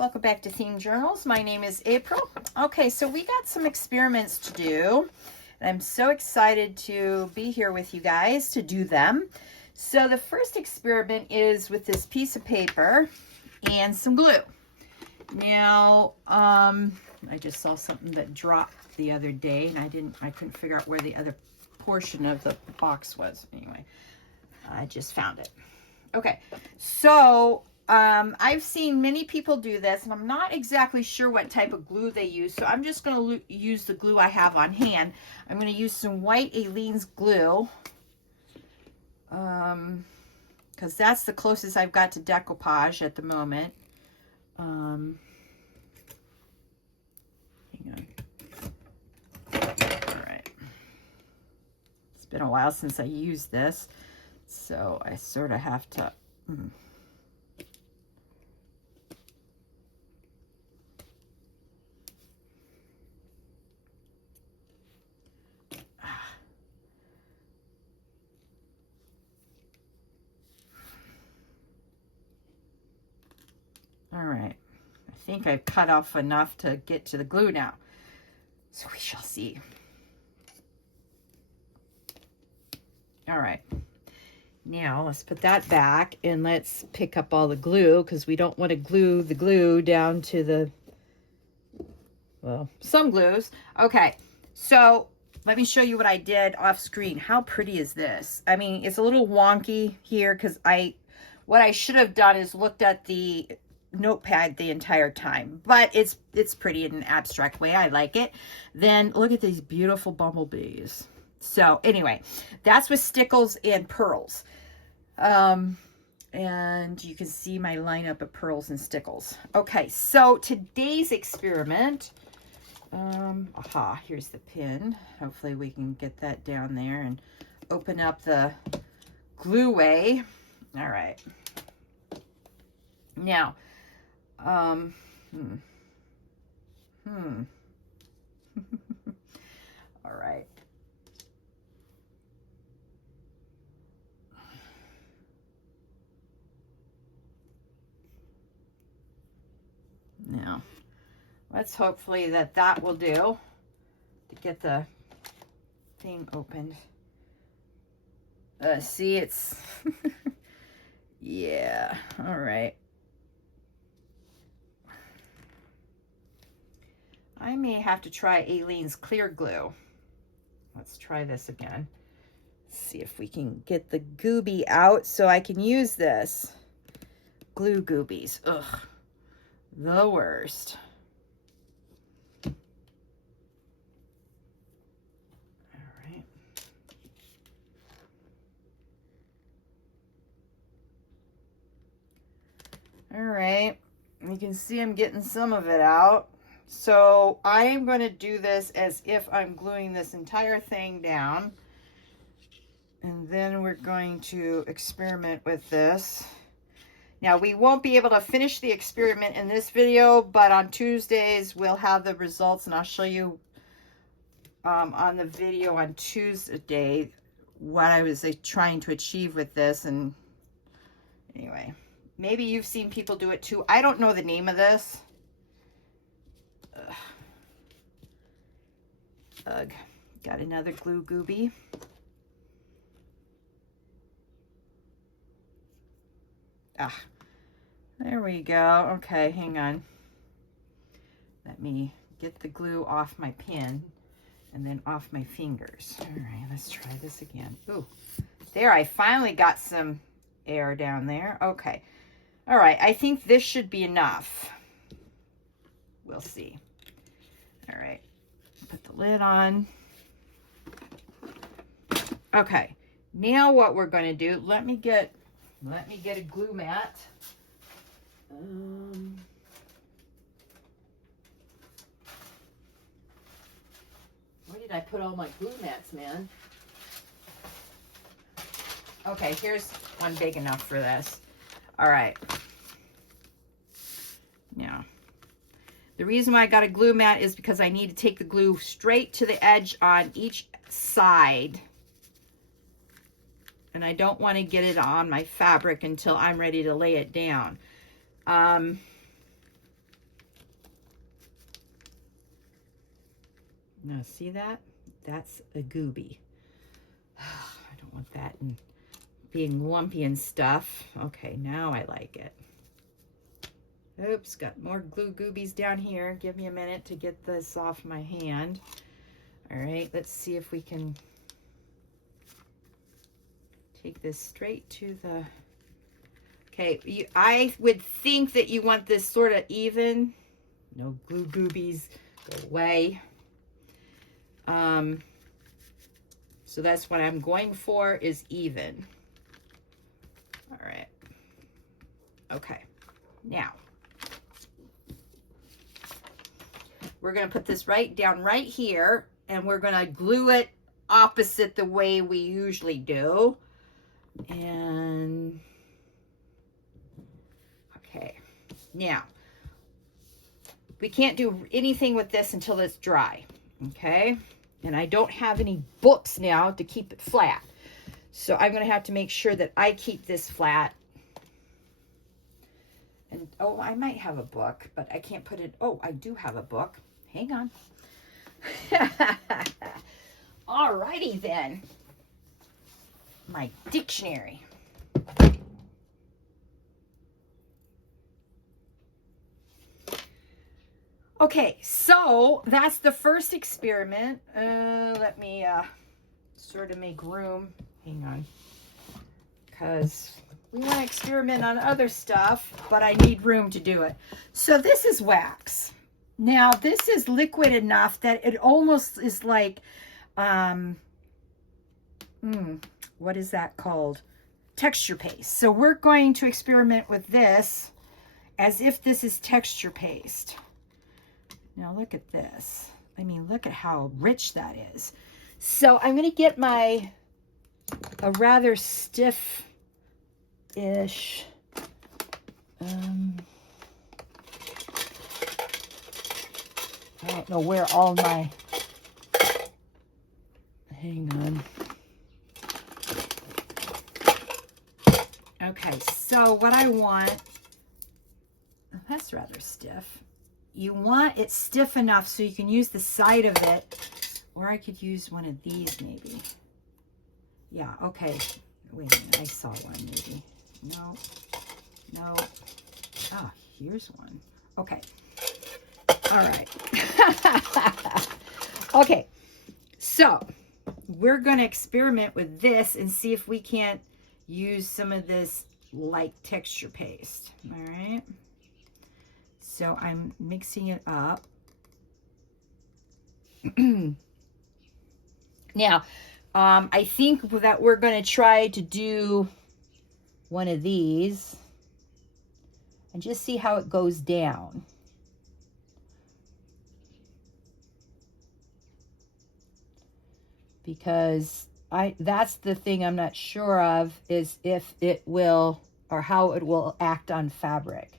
Welcome back to Themed Journals. My name is April. Okay, so we got some experiments to do, and I'm so excited to be here with you guys to do them. So the first experiment is with this piece of paper and some glue. Now, I just saw something that dropped the other day, and I couldn't figure out where the other portion of the box was. Anyway, I just found it. Okay, so I've seen many people do this, and I'm not exactly sure what type of glue they use, so I'm just going to use the glue I have on hand. I'm going to use some white Aleene's glue, because that's the closest I've got to decoupage at the moment. Hang on. All right. It's been a while since I used this, so I sort of have to... All right, I think I've cut off enough to get to the glue now, so we shall see. All right, now let's put that back and let's pick up all the glue, because we don't want to glue the glue down to the, well, some glues. Okay, so let me show you what I did off screen. How pretty is this? I mean, it's a little wonky here because what I should have done is looked at the notepad the entire time, but it's pretty in an abstract way. I like it. Then look at these beautiful bumblebees. So anyway, that's with stickles and pearls. And you can see my lineup of pearls and stickles. Okay, so today's experiment, here's the pin. Hopefully we can get that down there and open up the glue way. All right. Now, all right. Now, let's hopefully that will do to get the thing opened. See, it's, yeah, all right. I may have to try Aleene's clear glue. Let's try this again. See if we can get the gooby out so I can use this. Glue goobies. Ugh. The worst. All right. All right. You can see I'm getting some of it out. So I am going to do this as if I'm gluing this entire thing down. And then we're going to experiment with this. Now, we won't be able to finish the experiment in this video, but on Tuesdays, we'll have the results, and I'll show you on the video on Tuesday what I was trying to achieve with this. And anyway, maybe you've seen people do it too. I don't know the name of this. Ugh. Got another glue gooby. There we go. Okay, hang on. Let me get the glue off my pin and then off my fingers. All right, let's try this again. Ooh, there, I finally got some air down there. Okay. All right, I think this should be enough. We'll see. All right, put the lid on. Okay, now what we're going to do, let me get a glue mat. Where did I put all my glue mats, man? Okay, here's one big enough for this. All right. Now, the reason why I got a glue mat is because I need to take the glue straight to the edge on each side. And I don't want to get it on my fabric until I'm ready to lay it down. Now see that? That's a gooby. I don't want that and being lumpy and stuff. Okay, now I like it. Oops, got more glue goobies down here. Give me a minute to get this off my hand. All right, let's see if we can take this straight to the... Okay, I would think that you want this sort of even. No glue goobies, go away. So that's what I'm going for, is even. All right. Okay, now we're going to put this down right here, and we're going to glue it opposite the way we usually do. And okay, now we can't do anything with this until it's dry. Okay, and I don't have any books now to keep it flat, so I'm going to have to make sure that I keep this flat. And oh, I might have a book, but I can't put it. Oh, I do have a book. Hang on. Alrighty then. My dictionary. Okay, so that's the first experiment. Let me sort of make room. Hang on. Because we want to experiment on other stuff, but I need room to do it. So this is wax. Now, this is liquid enough that it almost is like, what is that called? Texture paste. So we're going to experiment with this as if this is texture paste. Now look at this. I mean, look at how rich that is. So I'm going to get a rather stiff-ish, I don't know where all my, hang on. Okay, so what I want, oh, that's rather stiff. You want it stiff enough so you can use the side of it, or I could use one of these maybe. Yeah, okay. Wait a minute, I saw one maybe. No, no. Ah, here's one. Okay. All right. Okay, so we're going to experiment with this and see if we can't use some of this light texture paste. All right. So I'm mixing it up. Now, I think that we're going to try to do one of these and just see how it goes down. Because that's the thing I'm not sure of, is if it will, or how it will act on fabric.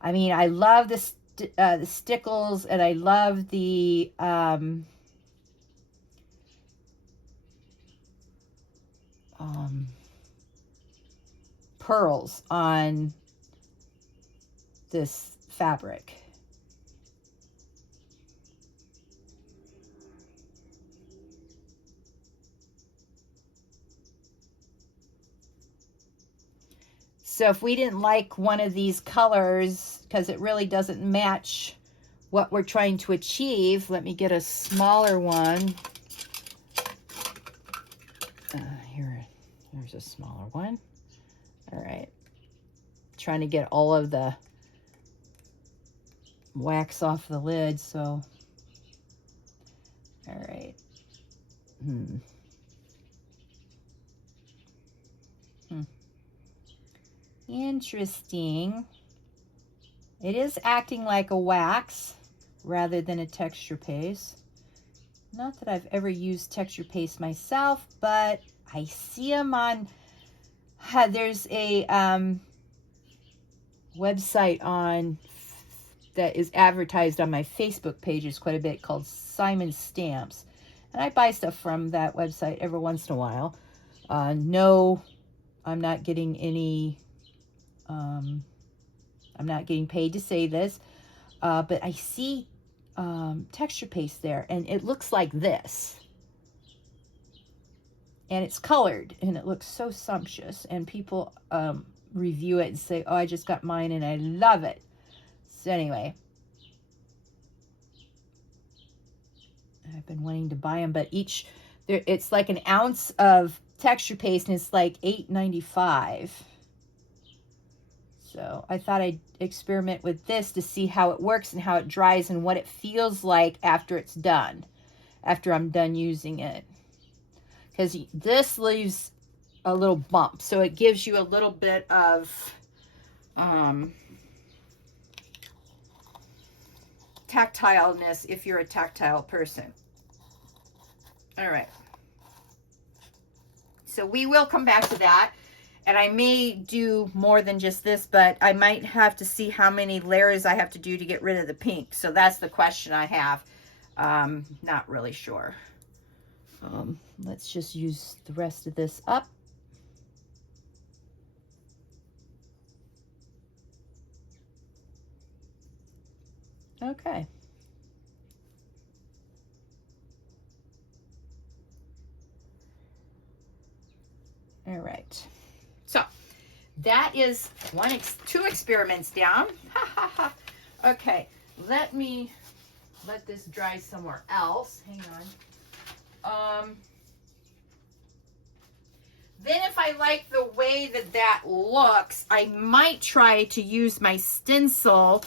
I mean, I love the stickles, and I love the pearls on this fabric. So if we didn't like one of these colors, because it really doesn't match what we're trying to achieve, let me get a smaller one. Here's a smaller one. All right. Trying to get all of the wax off the lid, so. All right. Interesting. It is acting like a wax rather than a texture paste. Not that I've ever used texture paste myself, but I see them on, there's a website on that is advertised on my Facebook pages quite a bit called Simon Stamps. And I buy stuff from that website every once in a while. No, I'm not getting any, I'm not getting paid to say this, but I see texture paste there, and it looks like this. And it's colored, and it looks so sumptuous, and people review it and say, oh, I just got mine and I love it. So anyway, I've been wanting to buy them, but it's like an ounce of texture paste, and it's like $8.95. So I thought I'd experiment with this to see how it works and how it dries and what it feels like after it's done, after I'm done using it. Because this leaves a little bump, so it gives you a little bit of tactileness if you're a tactile person. All right. So we will come back to that, and I may do more than just this, but I might have to see how many layers I have to do to get rid of the pink. So that's the question I have. Not really sure. Let's just use the rest of this up. Okay. All right. So that is two experiments down. Okay. Let me let this dry somewhere else. Hang on. Then if I like the way that looks, I might try to use my stencil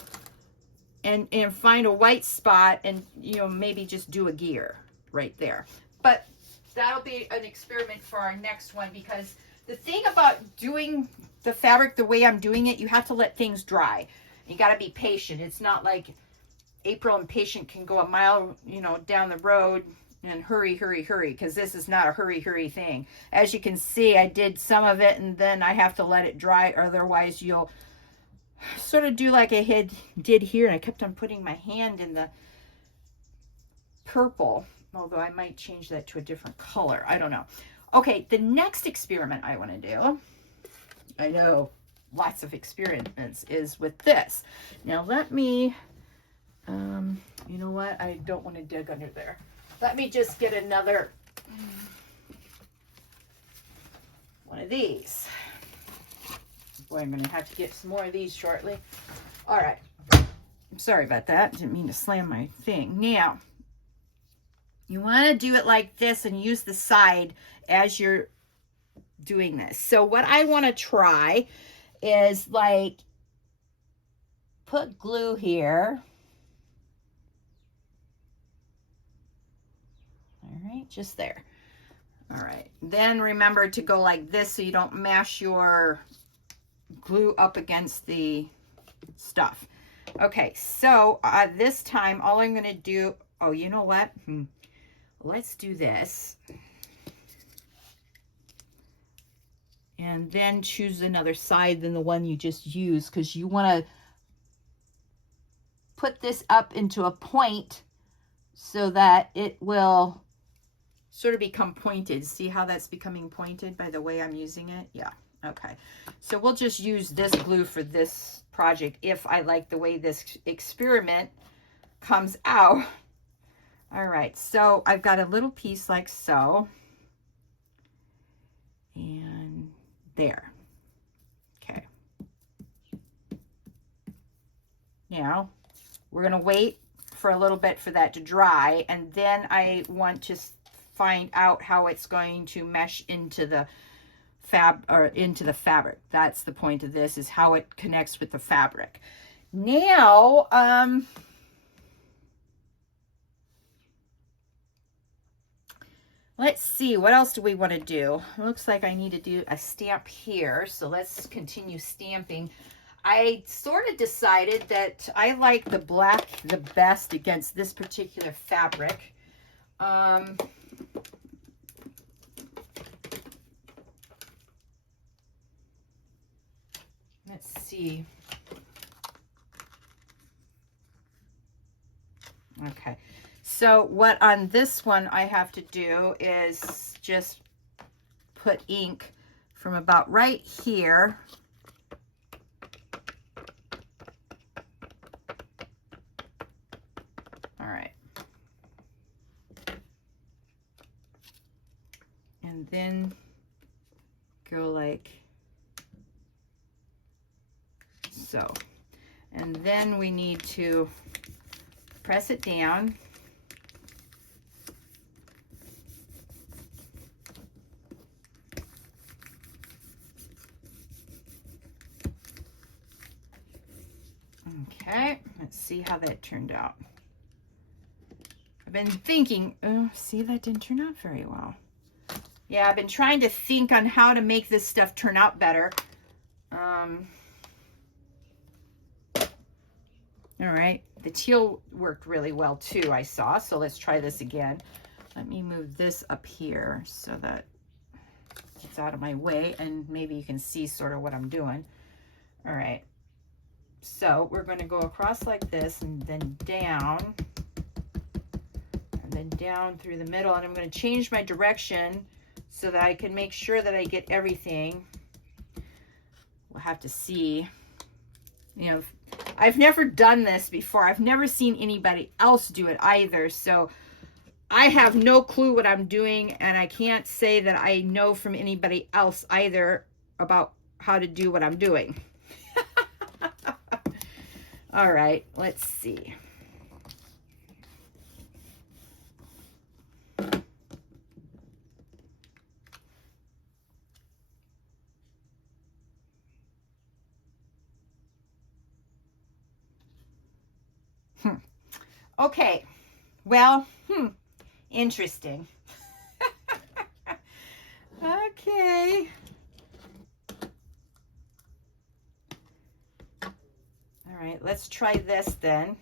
and find a white spot and, you know, maybe just do a gear right there. But that'll be an experiment for our next one, because the thing about doing the fabric the way I'm doing it, you have to let things dry. You got to be patient. It's not like April and Patient can go a mile, you know, down the road and hurry, hurry, hurry, because this is not a hurry, hurry thing. As you can see, I did some of it and then I have to let it dry, otherwise you'll sort of do like I did here, and I kept on putting my hand in the purple, although I might change that to a different color. I don't know. Okay, the next experiment I want to do, I know lots of experiments, is with this. Now let me, you know what? I don't want to dig under there. Let me just get another one of these. Boy, I'm going to have to get some more of these shortly. All right. I'm sorry about that. Didn't mean to slam my thing. Now, you want to do it like this and use the side as you're doing this. So what I want to try is like put glue here. All right, just there. All right. Then remember to go like this so you don't mash your glue up against the stuff. Okay, so this time all I'm going to do, oh, you know what? Let's do this. And then choose another side than the one you just used, because you want to put this up into a point so that it will sort of become pointed. See how that's becoming pointed by the way I'm using it? Yeah. Okay. So we'll just use this glue for this project if I like the way this experiment comes out. All right. So I've got a little piece like so. And there. Okay. Now we're going to wait for a little bit for that to dry, and then I want to find out how it's going to mesh into the fabric. That's the point of this, is how it connects with the fabric. Now, let's see, what else do we want to do? It looks like I need to do a stamp here, so let's continue stamping. I sort of decided that I like the black the best against this particular fabric. Let's see. Okay, so what on this one I have to do is just put ink from about right here then go like so. And then we need to press it down. Okay, let's see how that turned out. I've been thinking, oh, see, that didn't turn out very well. Yeah, I've been trying to think on how to make this stuff turn out better. All right, the teal worked really well too, I saw. So let's try this again. Let me move this up here so that it's out of my way and maybe you can see sort of what I'm doing. All right, so we're going to go across like this and then down through the middle, and I'm going to change my direction so that I can make sure that I get everything. We'll have to see. You know, I've never done this before. I've never seen anybody else do it either. So I have no clue what I'm doing, and I can't say that I know from anybody else either about how to do what I'm doing. All right, let's see. Okay, well, interesting. Okay. All right, let's try this then.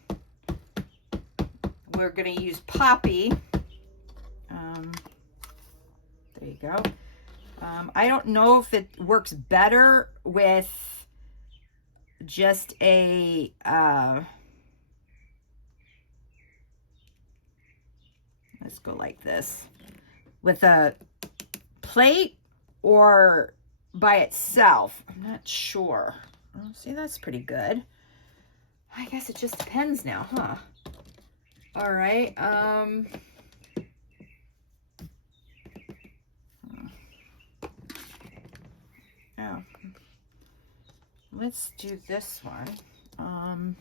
We're going to use Poppy. There you go. I don't know if it works better with just a let's go like this, with a plate or by itself. I'm not sure. Oh, see, that's pretty good. I guess it just depends now, huh? All right. Oh, let's do this one.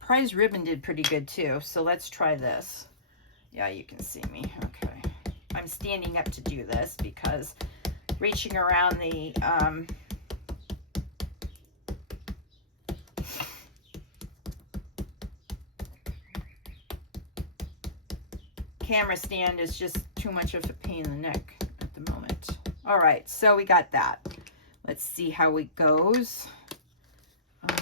Prize Ribbon did pretty good too, so let's try this. Yeah, you can see me. Okay, I'm standing up to do this because reaching around the camera stand is just too much of a pain in the neck at the moment. All right, so we got that. Let's see how it goes. All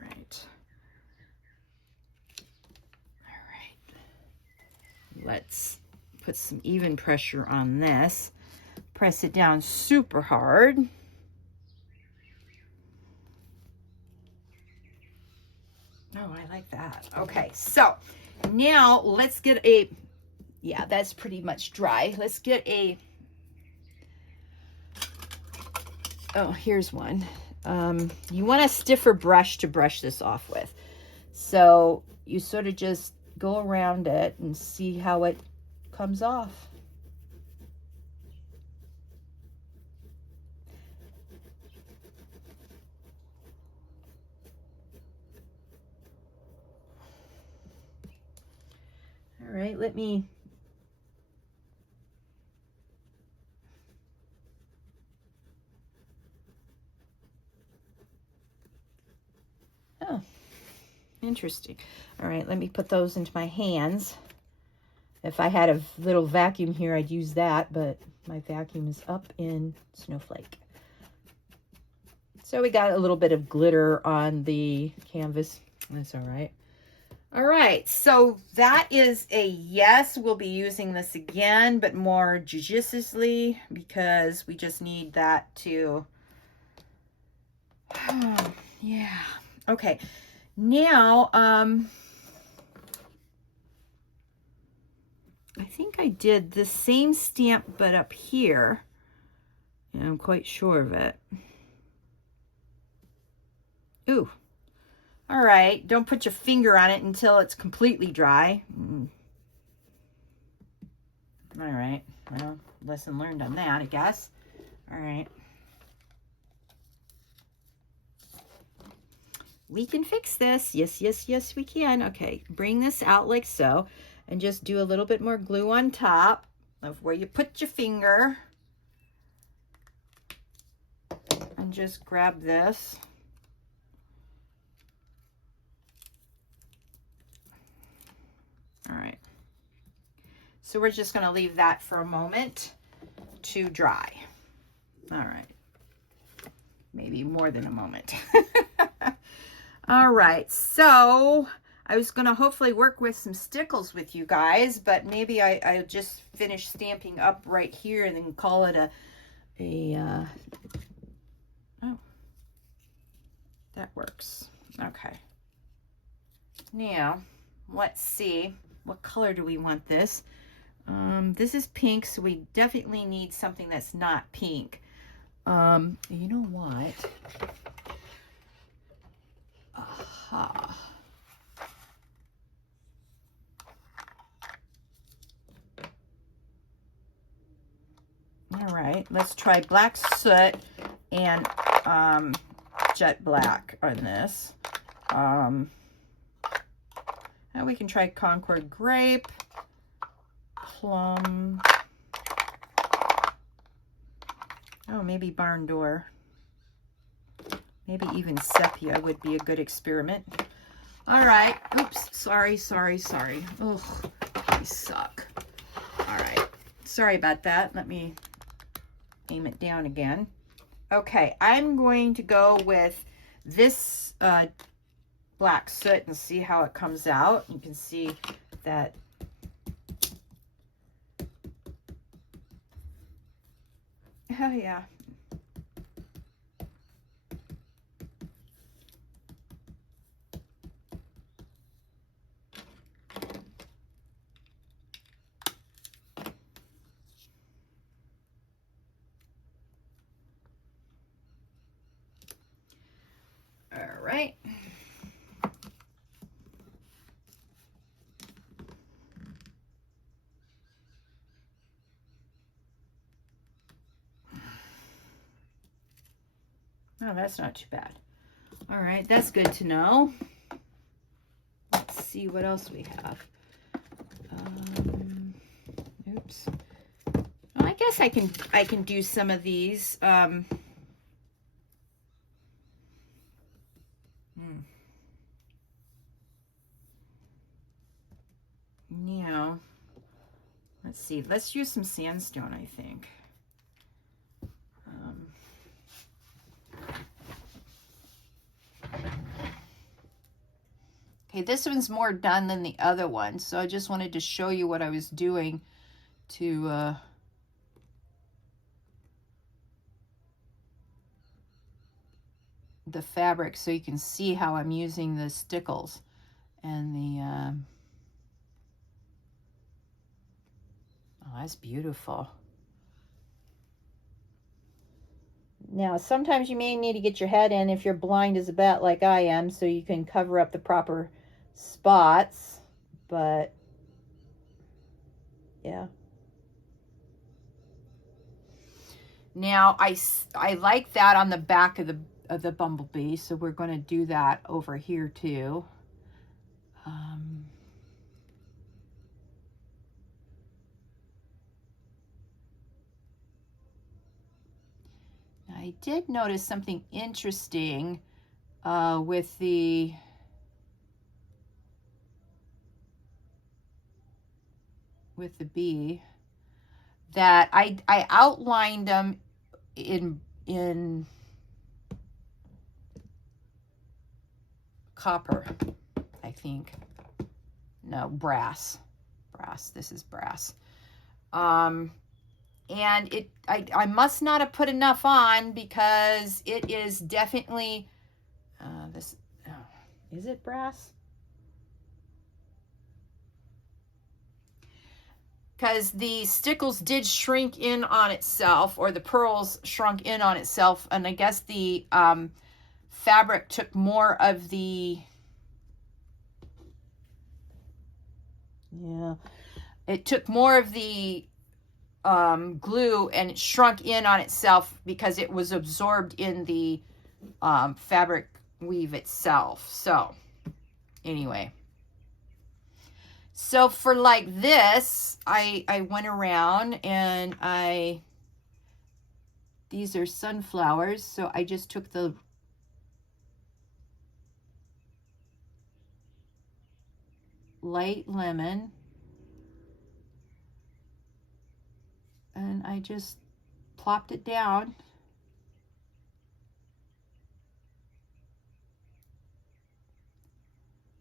right. Let's put some even pressure on this. Press it down super hard. Oh, I like that. Okay, so now let's get a, yeah, that's pretty much dry. Let's get a, oh, here's one. You want a stiffer brush to brush this off with. So you sort of just go around it and see how it comes off. All right, let me interesting. All right, let me put those into my hands. If I had a little vacuum here, I'd use that, but my vacuum is up in Snowflake. So we got a little bit of glitter on the canvas. That's all right. All right, so that is a yes. We'll be using this again, but more judiciously because we just need that to, yeah. Okay. Now, I think I did the same stamp, but up here, and I'm quite sure of it. Ooh, All right, don't put your finger on it until it's completely dry. All right, well, lesson learned on that, I guess. All right. We can fix this. Yes, yes, yes, we can. Okay, bring this out like so, and just do a little bit more glue on top of where you put your finger. And just grab this. All right. So we're just going to leave that for a moment to dry. All right. Maybe more than a moment. All right. So I was going to hopefully work with some stickles with you guys, but maybe I'll just finish stamping up right here and then call it oh, that works. Okay. Now, let's see. What color do we want this? This is pink, so we definitely need something that's not pink. You know what? Aha. All right, let's try black soot and jet black on this. Now we can try Concord grape, plum. Oh, maybe barn door. Maybe even sepia would be a good experiment. All right. Oops. Sorry. Oh, I suck. All right. Sorry about that. Let me aim it down again. Okay. I'm going to go with this black soot and see how it comes out. You can see that oh yeah. All right. Oh, that's not too bad. All right, that's good to know. Let's see what else we have. Oops. Well, I guess I can do some of these. You know, let's see. Let's use some sandstone, I think. Okay, this one's more done than the other one, so I just wanted to show you what I was doing to the fabric, so you can see how I'm using the stickles and the oh, that's beautiful. Now, sometimes you may need to get your head in if you're blind as a bat like I am, so you can cover up the proper spots, but yeah. Now, I like that on the back of the bumblebee, so we're going to do that over here too. I did notice something interesting with the bee, that I outlined them in copper, I think. No, brass. This is brass. And I must not have put enough on, because it is definitely is it brass? Because the stickles did shrink in on itself, or the pearls shrunk in on itself, and I guess the fabric took more of the Yeah. It took more of the glue and it shrunk in on itself because it was absorbed in the fabric weave itself. So anyway, so for like this, I went around and these are sunflowers, so I just took the light lemon and I just plopped it down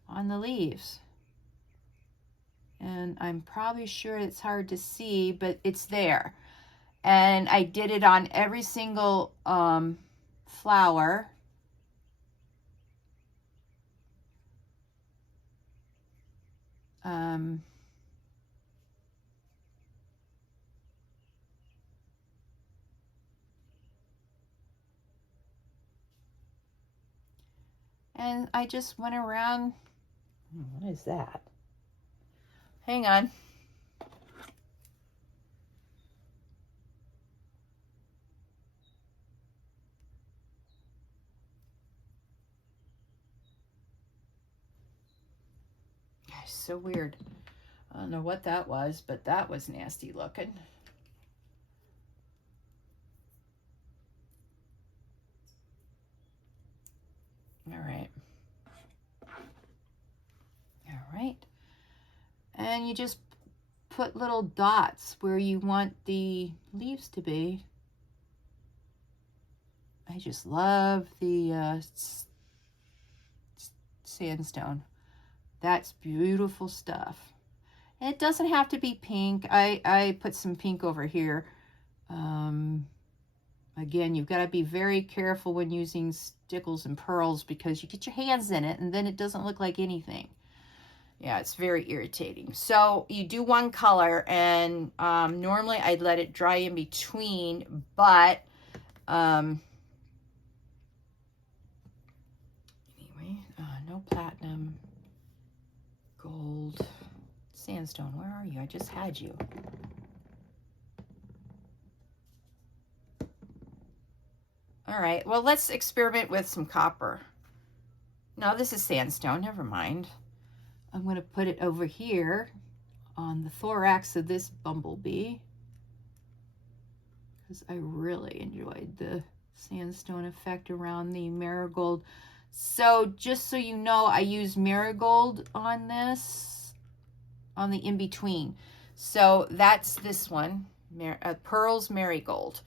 on the leaves. And I'm probably sure it's hard to see, but it's there. And I did it on every single flower. And I just went around. What is that? Hang on. Gosh, so weird. I don't know what that was, but that was nasty looking. All right. All right. And you just put little dots where you want the leaves to be. I just love the sandstone. That's beautiful stuff. And it doesn't have to be pink. I put some pink over here. Again, you've got to be very careful when using stickles and pearls because you get your hands in it and then it doesn't look like anything. Yeah, it's very irritating. So you do one color and normally I'd let it dry in between, but anyway, no platinum, gold, sandstone. Where are you? I just had you. All right, well, let's experiment with some copper. No, this is sandstone. Never mind. I'm going to put it over here on the thorax of this bumblebee because I really enjoyed the sandstone effect around the marigold. So just so you know, I use marigold on this, on the in-between. So that's this one, Pearls Marigold.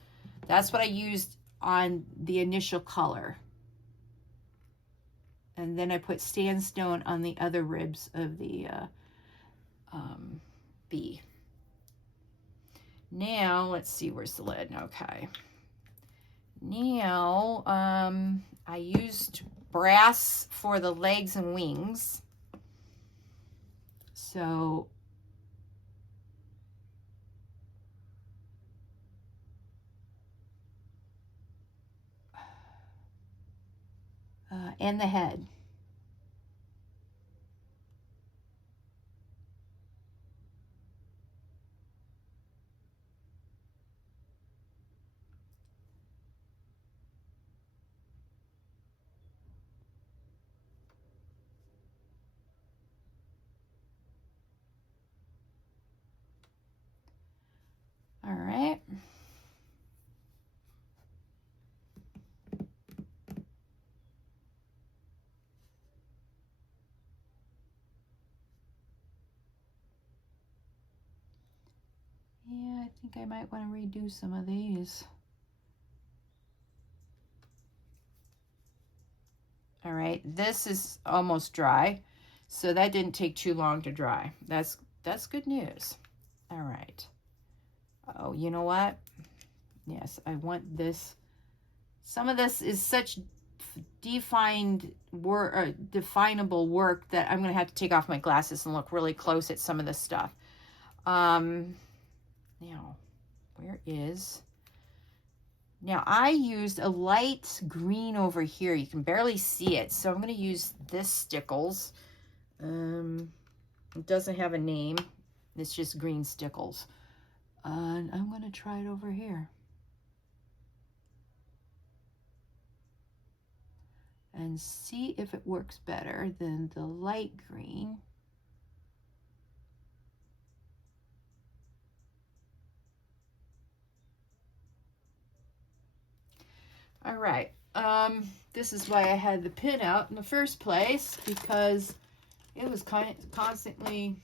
That's what I used on the initial color. And then I put sandstone on the other ribs of the bee. Now, let's see, where's the lid? Okay. Now, I used brass for the legs and wings. So, and the head. All right. Yeah, I think I might want to redo some of these. All right, this is almost dry, so that didn't take too long to dry. That's good news. All right. Oh, you know what? Yes, I want this. Some of this is such defined work, definable work that I'm going to have to take off my glasses and look really close at some of this stuff. Now, where is... Now, I used a light green over here. You can barely see it, so I'm going to use this Stickles. It doesn't have a name. It's just green stickles. And I'm going to try it over here. And see if it works better than the light green. All right. This is why I had the pin out in the first place, because it was constantly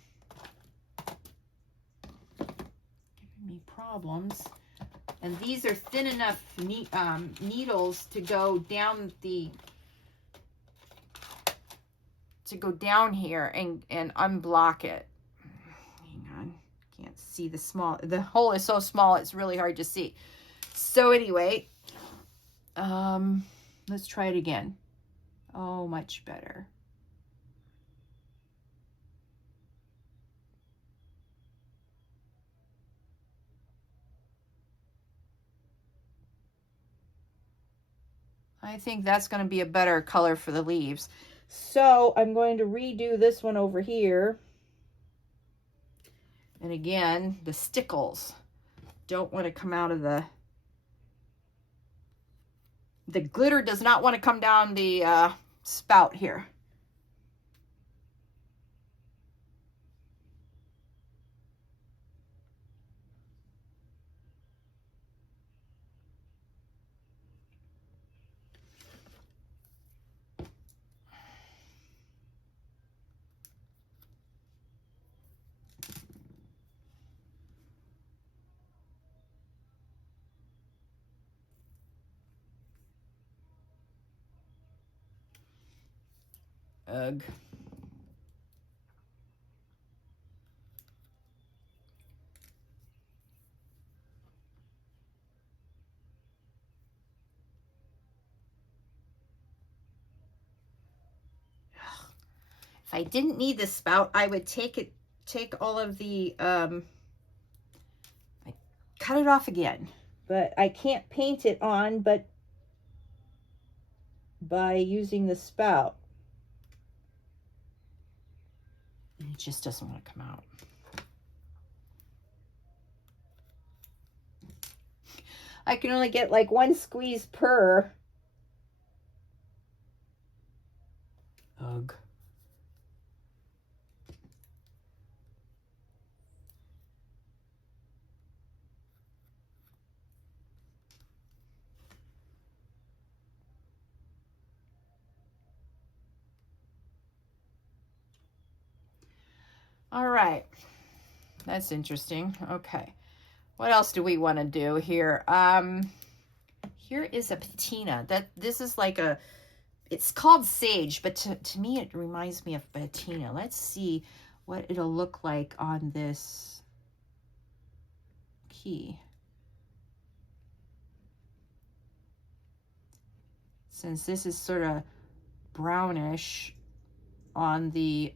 giving me problems. And these are thin enough needles to go down here and unblock it. Hang on, can't see the hole is so small it's really hard to see. So anyway, let's try it again. Oh, much better. I think that's going to be a better color for the leaves. So I'm going to redo this one over here. And again, the stickles don't want to come out of the glitter does not want to come down the spout here. Ugh. If I didn't need the spout, I would take all of the, I cut it off again. But I can't paint it on, but by using the spout. And it just doesn't want to come out. I can only get like one squeeze per. Ugh. All right. That's interesting. Okay. What else do we want to do here? Here is a patina. This is like it's called sage, but to me it reminds me of patina. Let's see what it'll look like on this key. Since this is sort of brownish on the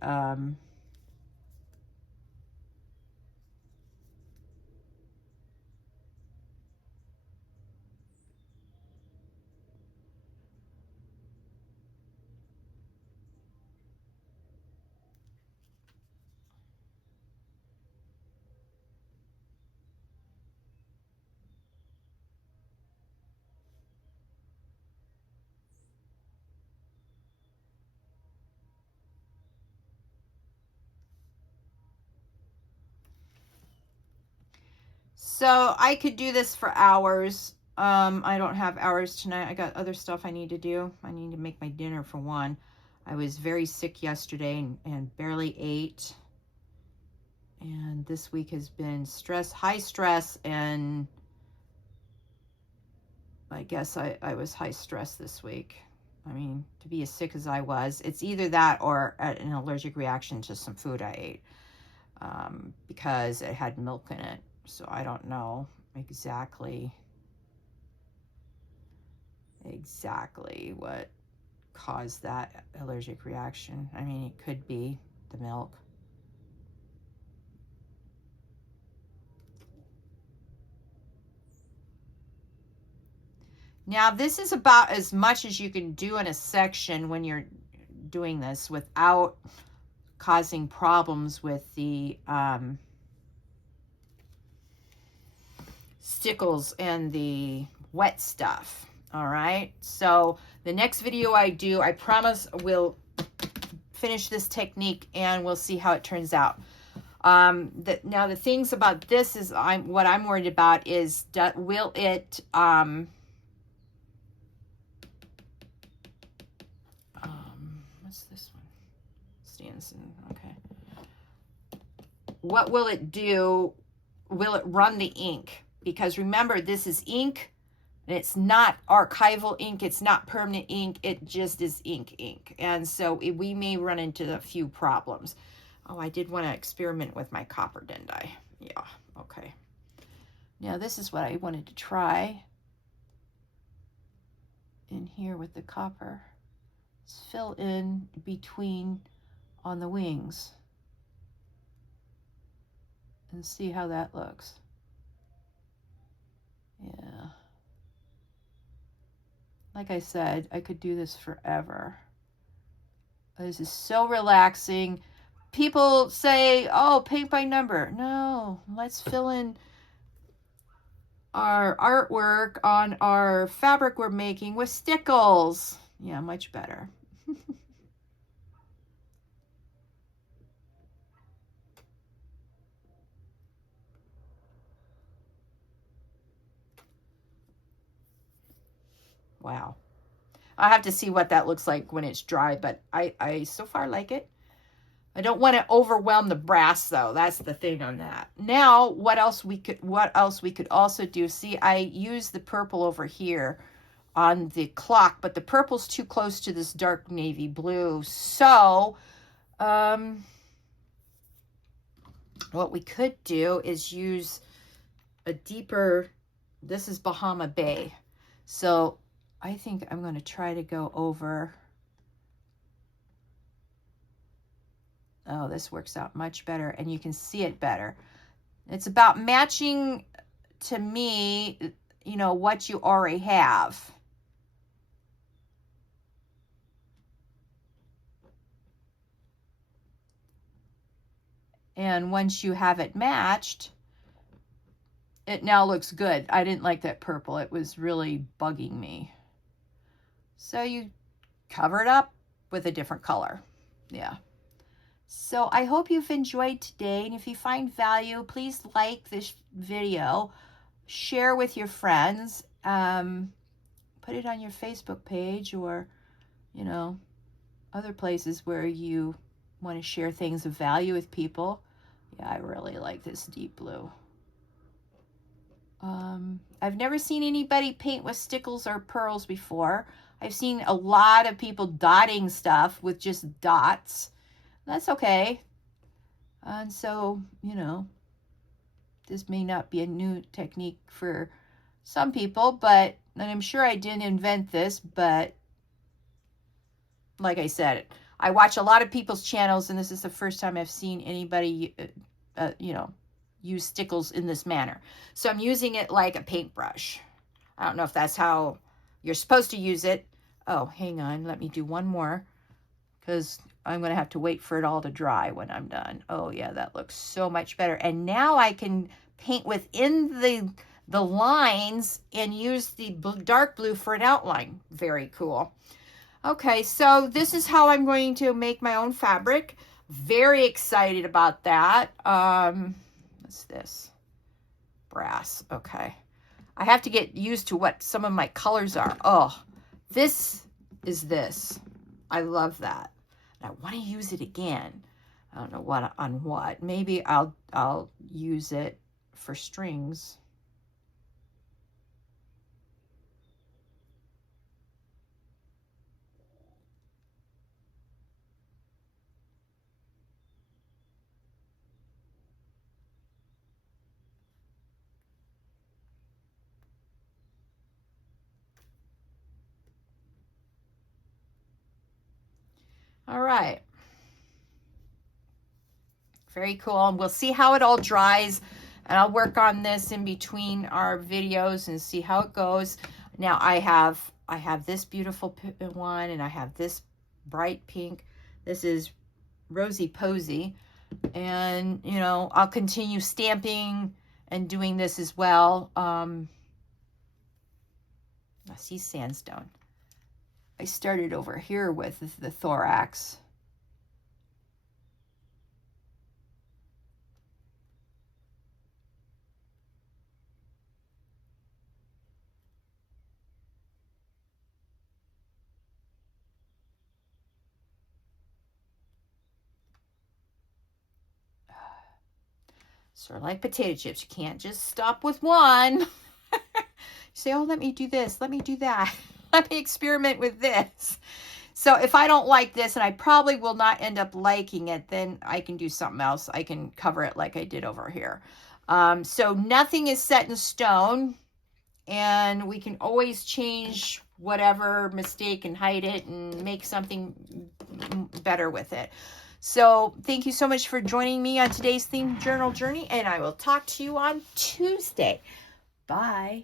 so I could do this for hours. I don't have hours tonight. I got other stuff I need to do. I need to make my dinner for one. I was very sick yesterday and barely ate. And this week has been high stress, and I guess I was high stress this week. I mean, to be as sick as I was, it's either that or an allergic reaction to some food I ate, because it had milk in it. So I don't know exactly what caused that allergic reaction. I mean, it could be the milk. Now, this is about as much as you can do in a section when you're doing this without causing problems with the stickles and the wet stuff. All right, so the next video I do, I promise we'll finish this technique and we'll see how it turns out. Now the things about this is what I'm worried about is will it what's this one? Stanson. Okay. What will it do? Will it run the ink? Because remember, this is ink, and it's not archival ink. It's not permanent ink. It just is ink. And so we may run into a few problems. Oh, I did want to experiment with my copper, didn't I? Yeah, okay. Now this is what I wanted to try in here with the copper. Let's fill in between on the wings and see how that looks. Yeah. Like I said, I could do this forever. This is so relaxing. People say, oh, paint by number. No, let's fill in our artwork on our fabric we're making with stickles. Yeah, much better. Wow. I'll have to see what that looks like when it's dry, but I so far like it. I don't want to overwhelm the brass though. That's the thing on that. Now, what else we could also do? See, I use the purple over here on the clock, but the purple's too close to this dark navy blue. So, what we could do is use a deeper, this is Bahama Bay. So, I think I'm going to try to go over. Oh, this works out much better, and you can see it better. It's about matching, to me, you know, what you already have. And once you have it matched, it now looks good. I didn't like that purple. It was really bugging me. So you cover it up with a different color. Yeah. So I hope you've enjoyed today, and if you find value, please like this video, share with your friends, put it on your Facebook page or, you know, other places where you want to share things of value with people. Yeah, I really like this deep blue. I've never seen anybody paint with stickles or pearls before. I've seen a lot of people dotting stuff with just dots. That's okay. And so, you know, this may not be a new technique for some people, but, and I'm sure I didn't invent this, but like I said, I watch a lot of people's channels, and this is the first time I've seen anybody, you know, use stickles in this manner. So I'm using it like a paintbrush. I don't know if that's how you're supposed to use it. Oh, hang on. Let me do one more, because I'm going to have to wait for it all to dry when I'm done. Oh, yeah, that looks so much better. And now I can paint within the lines and use the dark blue for an outline. Very cool. Okay, so this is how I'm going to make my own fabric. Very excited about that. What's this? Brass. Okay. I have to get used to what some of my colors are. Oh, this is this. I love that. I want to use it again. I don't know what on what. Maybe I'll use it for strings. All right. Very cool. And we'll see how it all dries. And I'll work on this in between our videos and see how it goes. Now I have this beautiful one, and I have this bright pink. This is rosy posy. And, you know, I'll continue stamping and doing this as well. I see sandstone. I started over here with the thorax. Sort of like potato chips. You can't just stop with one. Say, oh, let me do this. Let me do that. Let me experiment with this. So if I don't like this, and I probably will not end up liking it, then I can do something else. I can cover it like I did over here. So nothing is set in stone, and we can always change whatever mistake and hide it and make something better with it. So thank you so much for joining me on today's Themed Journal Journey, and I will talk to you on Tuesday. Bye.